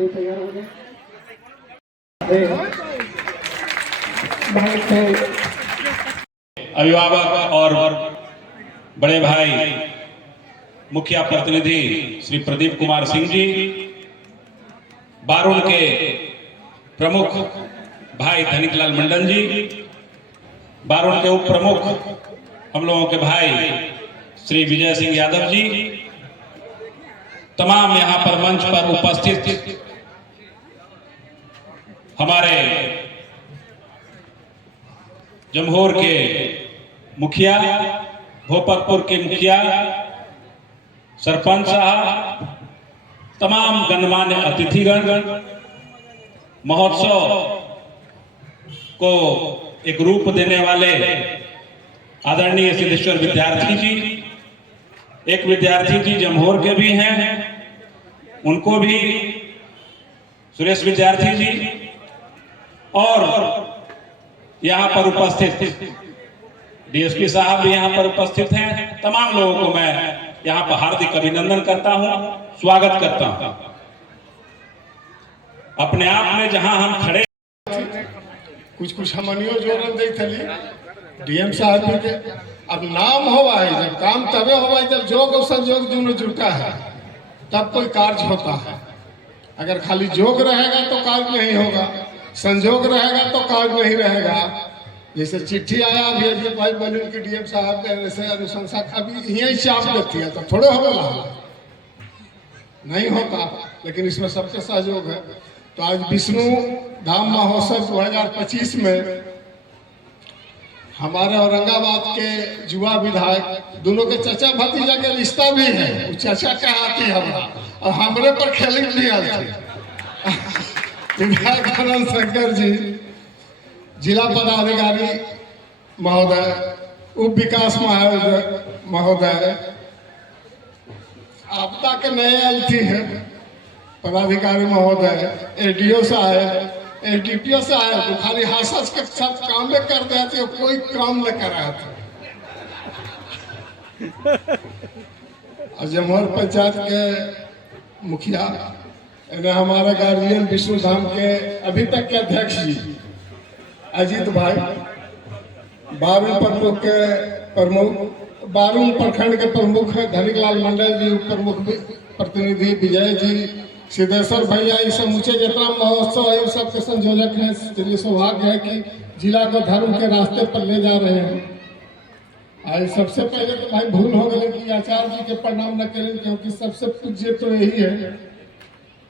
तैयार हो जाए। अभिभावक और बड़े भाई मुखिया प्रतिनिधि श्री प्रदीप कुमार सिंह जी, बारुण के प्रमुख भाई धनिकलाल मंडल जी, बारुण के उप प्रमुख हम लोगों के भाई श्री विजय सिंह यादव जी, तमाम यहां पर मंच पर उपस्थित हमारे जमहोर के मुखिया, भोपतपुर के मुखिया, सरपंच साहब, तमाम गणमान्य अतिथिगण, महोत्सव को एक रूप देने वाले आदरणीय सिद्धेश्वर विद्यार्थी जी, एक विद्यार्थी जी जमहोर के भी हैं, उनको भी सुरेश विद्यार्थी जी, और यहाँ पर उपस्थित डीएसपी साहब भी यहाँ पर उपस्थित हैं। तमाम लोगों को मैं यहाँ पर हार्दिक अभिनंदन करता हूँ, स्वागत करता हूँ। अपने आप में जहाँ हम खड़े कुछ हमनियो जोरन दे थली डीएम साहब के अब नाम होवा है, जब काम तबे होवा है जब जोग और संजोग दोनों जुटा है तब कोई कार्य होता है। अगर खाली जोग रहेगा तो कार्य नहीं होगा, संजोग रहेगा तो कार्य नहीं रहेगा। जैसे चिट्ठी आया अभी अजय भाई बलून की डीएम साहब के, वैसे अनुशंसा अभी यही चाप देती है तो थोड़े होगा, नहीं होता। लेकिन इसमें सबके सहयोग है। तो आज विष्णु धाम महोत्सव 2025 में हमारे औरंगाबाद के युवा विधायक दोनों के चाचा भतीजा के रिश्ता भी है। वो चाचा कहती है और हमरे पर खेली भी आती विधायक आनंद शंकर जी, जिला पदाधिकारी महोदय, उप विकास महोदय, आपदा के नए एलटी है पदाधिकारी महोदय, एडीओ साहब, एडीपीओ साहब, तो खाली हाथ के सब काम में कर देते, कोई काम न कर रहा था। और जमहोर पंचायत के मुखिया हमारे गार्जियन विष्णु धाम के अभी तक के अध्यक्ष जी अजीत भाई, बारुण प्रमुख के प्रमुख, बारुण प्रखंड के प्रमुख है धनिकलाल मंडल जी, प्रमुख प्रतिनिधि विजय जी, सिद्धेश्वर भैया, ये समूचे जितना महोत्सव है सबके संयोजक हैं। चलिए सौभाग्य है कि जिला को धर्म के रास्ते पर ले जा रहे हैं। आज सबसे पहले तो भाई भूल हो गए कि आचार्य जी के प्रणाम न करें, क्योंकि सबसे पूज्य तो यही है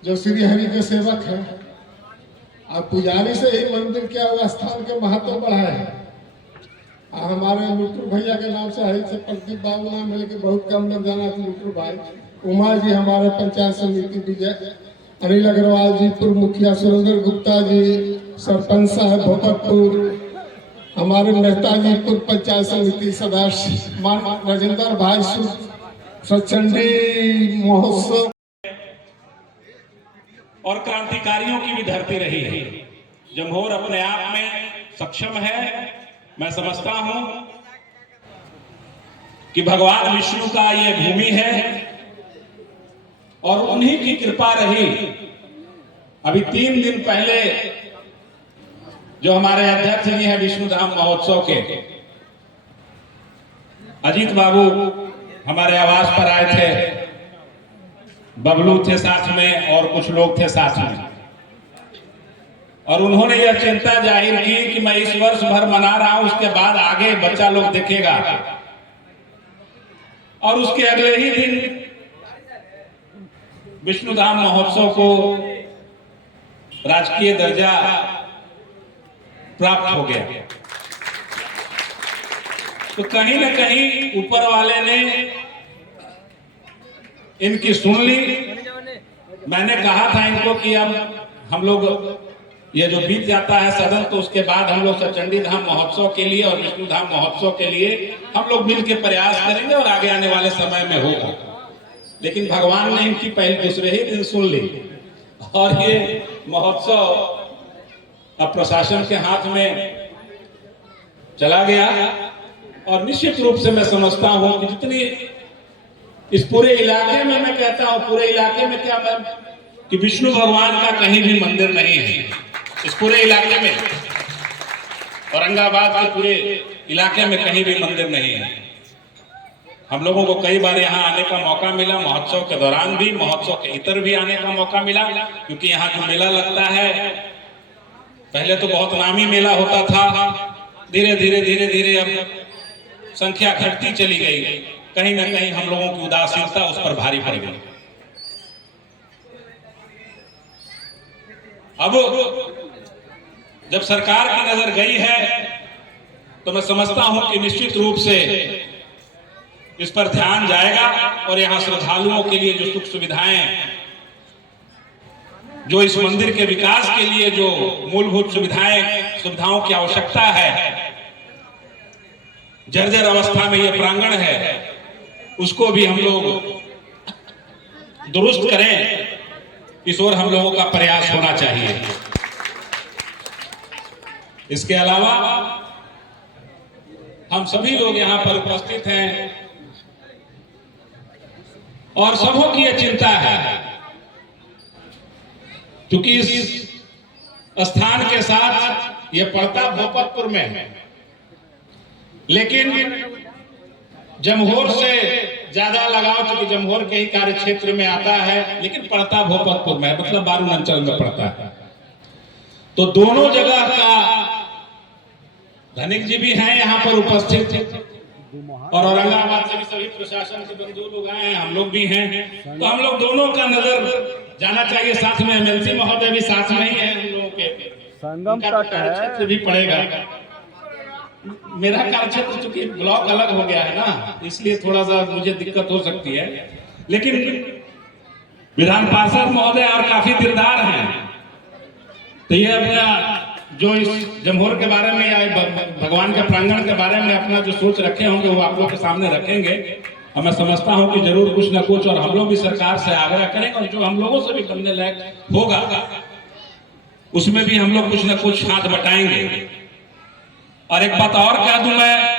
जो श्री हरि के सेवक है, और पुजारी से ही मंदिर के स्थान के महत्व बढ़ा है। और हमारे लुटू भैया के नाम से है, प्रदीप बाबू नाम है लेकिन बहुत कम लोग जाना था लुटू भाई। उमा जी हमारे पंचायत समिति विजय, अनिल अग्रवाल जी पूर्व मुखिया, सुरेंद्र गुप्ता जी सरपंच साहब भोपतपुर, हमारे मेहता जी पूर्व पंचायत समिति सदस्य, राजेंद्र भाई स्वच्छंदी महोत्सव और क्रांतिकारियों की भी धरती रही है। जमहोर अपने आप में सक्षम है। मैं समझता हूं कि भगवान विष्णु का ये भूमि है और उन्हीं की कृपा रही। अभी 3 दिन पहले जो हमारे अध्यक्ष जी हैं विष्णु धाम महोत्सव के, अजीत बाबू हमारे आवास पर आए थे, बबलू थे साथ में और कुछ लोग थे साथ में, और उन्होंने यह चिंता जाहिर की कि मैं इस वर्ष भर मना रहा हूं, उसके बाद आगे बच्चा लोग देखेगा। और उसके अगले ही दिन विष्णु धाम महोत्सव को राजकीय दर्जा प्राप्त हो गया। तो कहीं न कहीं ऊपर वाले ने इनकी सुन ली। मैंने कहा था इनको कि अब हम लोग ये जो बीत जाता है सदन, तो उसके बाद हम लोग सचंडी धाम महोत्सव के लिए और विष्णु धाम महोत्सव के लिए हम लोग मिलकर प्रयास करेंगे और आगे आने वाले समय में होगा। लेकिन भगवान ने इनकी पहले दूसरे ही दिन सुन ली और ये महोत्सव अब प्रशासन के हाथ में चला गया। और निश्चित रूप से मैं समझता हूं कि जितनी इस पूरे इलाके में, मैं कहता हूं पूरे इलाके में क्या, मैं कि विष्णु भगवान का कहीं भी मंदिर नहीं है इस पूरे इलाके में। औरंगाबाद के पूरे इलाके में कहीं भी मंदिर नहीं है। हम लोगों को कई बार यहाँ आने का मौका मिला, महोत्सव के दौरान भी, महोत्सव के इतर भी आने का मौका मिला, क्योंकि यहाँ जो मेला लगता है, पहले तो बहुत नामी मेला होता था, धीरे धीरे अब संख्या घटती चली गई। कहीं ना कहीं हम लोगों की उदासीनता उस पर भारी पड़ गई। अब जब सरकार की नजर गई है तो मैं समझता हूं कि निश्चित रूप से इस पर ध्यान जाएगा और यहां श्रद्धालुओं के लिए जो सुख सुविधाएं, जो इस मंदिर के विकास के लिए जो मूलभूत सुविधाओं की आवश्यकता है, जर्जर अवस्था में यह प्रांगण है, उसको भी हम लोग दुरुस्त करें, इस ओर हम लोगों का प्रयास होना चाहिए। इसके अलावा हम सभी लोग यहां पर उपस्थित हैं और सबों की यह चिंता है, क्योंकि इस स्थान के साथ यह पड़ता भोपतपुर में है, लेकिन जमहोर से ज्यादा लगाव चूंकि जमहोर के ही कार्य क्षेत्र में आता है, लेकिन पड़ता भोपतपुर में, मतलब बारून अंचल में पड़ता है। तो दोनों जगह का धनिक जी भी हैं यहाँ पर उपस्थित, और औरंगाबाद से भी सभी प्रशासन के बंधु लोग आए हैं, हम लोग भी हैं। तो हम लोग दोनों का नजर जाना चाहिए। साथ में एमएलसी महोदय भी साथ में ही है, हम लोगों के संगम का क्षेत्र भी पड़ेगा। मेरा कार्य क्षेत्र चूंकि ब्लॉक अलग हो गया है ना, इसलिए थोड़ा सा मुझे दिक्कत हो सकती है, लेकिन विधान पार्षद महोदय और काफी दिलदार हैं, तो ये अपना जो इस जमहोर के बारे में या भगवान के प्रांगण के बारे में अपना जो सोच रखे होंगे वो आप लोग के सामने रखेंगे। और मैं समझता हूं कि जरूर कुछ न कुछ, और हम लोग भी सरकार से आग्रह करेंगे, और जो हम लोगों से भी बनने लायक होगा उसमें भी हम लोग कुछ न कुछ हाथ बटाएंगे। और एक बात और कह दूं, मैं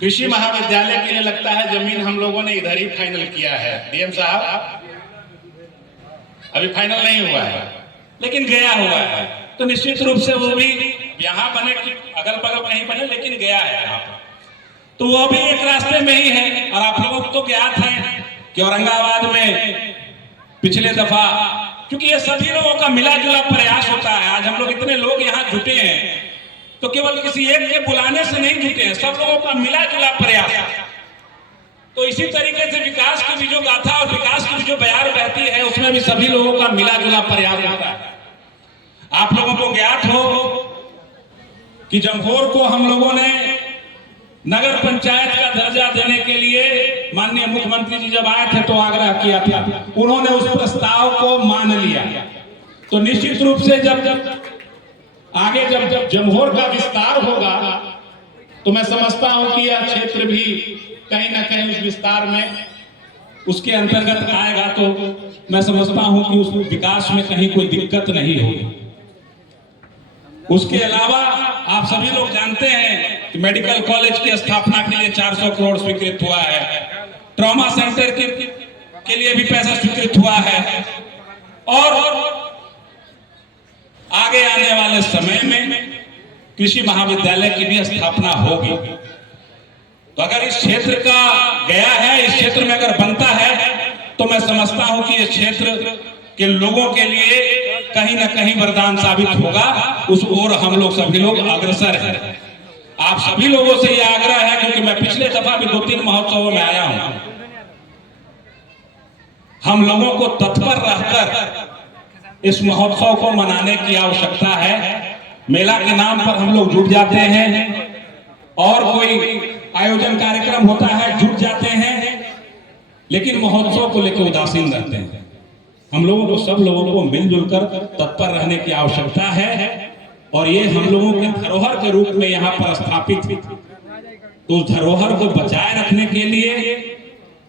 कृषि महाविद्यालय के लिए लगता है जमीन हम लोगों ने इधर ही फाइनल किया है। डीएम साहब, अभी फाइनल नहीं हुआ है लेकिन गया हुआ है, तो निश्चित रूप से वो भी यहाँ बने, अगल बगल नहीं बने, लेकिन गया है यहाँ पर, तो वो भी एक रास्ते में ही है। और आप लोगों को तो ज्ञात है कि औरंगाबाद में पिछले दफा, क्योंकि ये सभी लोगों का मिला जुला प्रयास होता है, आज हम लोग इतने लोग यहाँ जुटे हैं तो केवल किसी एक के बुलाने से नहीं जुटे हैं, सब लोगों का मिला जुला प्रयास। तो इसी तरीके से विकास की भी जो गाथा और विकास की भी जो बयार बहती है, उसमें भी सभी लोगों का मिला जुला प्रयास होता है। आप लोगों को ज्ञात हो कि जमहोर को हम लोगों ने नगर पंचायत का दर्जा देने के लिए माननीय मुख्यमंत्री जी जब आए थे तो आग्रह किया था, उन्होंने उस प्रस्ताव को मान लिया। तो निश्चित रूप से जब आगे जब जमहोर का विस्तार होगा तो मैं समझता हूं कि यह क्षेत्र भी कहीं ना कहीं उस विस्तार में उसके अंतर्गत आएगा, तो मैं समझता हूं कि उस विकास में कहीं कोई दिक्कत नहीं होगी। उसके अलावा आप सभी लोग जानते हैं कि मेडिकल कॉलेज की स्थापना के लिए 400 करोड़ स्वीकृत हुआ है, ट्रॉमा सेंटर के लिए भी पैसा स्वीकृत हुआ है, और आगे आने वाले समय में कृषि महाविद्यालय की भी स्थापना होगी। तो अगर इस क्षेत्र का गया है, इस क्षेत्र में अगर बनता है, तो मैं समझता हूं कि इस क्षेत्र के लोगों के लिए कहीं ना कहीं वरदान साबित होगा। उस ओर हम लोग सभी लोग अग्रसर हैं। आप सभी लोगों से यह आग्रह है, क्योंकि मैं पिछले दफा भी 2-3 महोत्सवों में आया हूं, हम लोगों को तत्पर रहकर इस महोत्सव को मनाने की आवश्यकता है। मेला के नाम पर हम लोग जुट जाते हैं, और कोई आयोजन कार्यक्रम होता है जुट जाते हैं, लेकिन महोत्सव को लेकर उदासीन रहते हैं। हम लोगों को, सब लोगों को मिलजुल कर तत्पर रहने की आवश्यकता है, और ये हम लोगों के धरोहर के रूप में यहाँ पर स्थापित है। तो उस धरोहर को बचाए रखने के लिए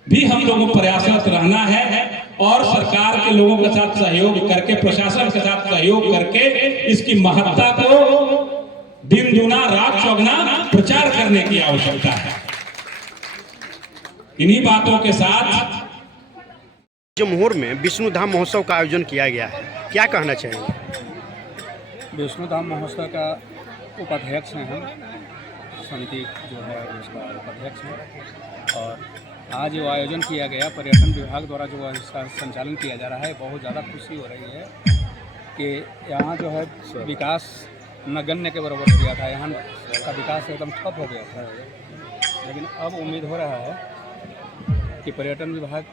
भी हम लोगों को प्रयासरत रहना है, और सरकार के लोगों के साथ सहयोग करके, प्रशासन के साथ सहयोग करके इसकी महत्ता को दिन दुना रात चौगुना प्रचार करने की आवश्यकता है। इन्हीं बातों के साथ जमहोर में विष्णु धाम महोत्सव का आयोजन किया गया है, क्या कहना चाहेंगे? विष्णु धाम महोत्सव का उपाध्यक्ष हैं हम, समिति जो है उसका उपाध्यक्ष हैं। और आज जो आयोजन किया गया पर्यटन विभाग द्वारा जो इसका संचालन किया जा रहा है, बहुत ज़्यादा खुशी हो रही है कि यहाँ जो है विकास नगण्य के बराबर हो गया था, यहाँ का विकास एकदम ठप हो गया था। लेकिन अब उम्मीद हो रहा है कि पर्यटन विभाग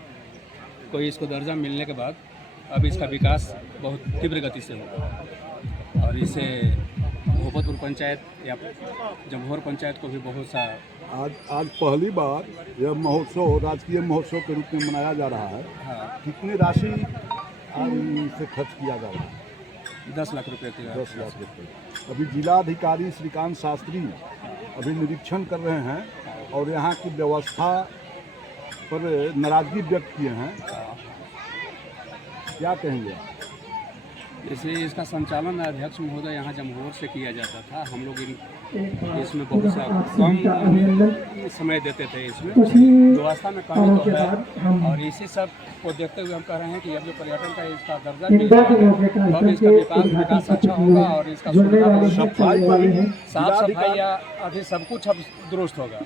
को इसको दर्जा मिलने के बाद अब इसका विकास बहुत तीव्र गति से होगा और इसे भोपतपुर पंचायत या जमहोर पंचायत को भी बहुत सा आज पहली बार यह महोत्सव राजकीय महोत्सव के रूप में मनाया जा रहा है। हाँ, कितनी राशि से खर्च किया जा रहा है? 10 लाख रुपये की 10 लाख रुपये। अभी जिलाधिकारी श्रीकांत शास्त्री अभी निरीक्षण कर रहे हैं और यहाँ की व्यवस्था पर नाराजगी व्यक्त किए हैं, क्या कहेंगे? जैसे इसका संचालन अध्यक्ष महोदय यहाँ जमहोर से किया जाता था, हम लोग इसमें बहुत सा कम समय देते थे, इसमें व्यवस्था में कमी तो है। और इसी सब को देखते हुए हम कह रहे हैं कि अब जो पर्यटन का इसका दर्जा मिलेगा तब इसका विकास अच्छा होगा और इसका साफ सफाई या अभी सब कुछ अब दुरुस्त होगा।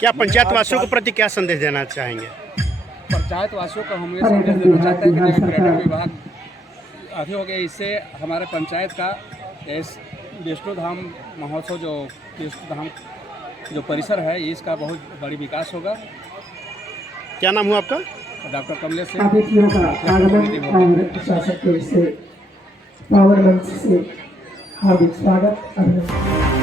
क्या पंचायत वासियों को प्रति क्या संदेश देना चाहेंगे? पंचायत वासियों को हम ये संदेश देना चाहते हैं कि पर्यटन विभाग अभी हो गया, इससे हमारे पंचायत का इस विष्णु धाम महोत्सव जो विष्णु धाम जो परिसर है इसका बहुत बड़ी विकास होगा। क्या नाम हुआ आपका? डॉक्टर कमलेश सिंह। अतिथियों का आगमन और प्रशासक से पावर मंच से हार्दिक स्वागत, अभिनंदन।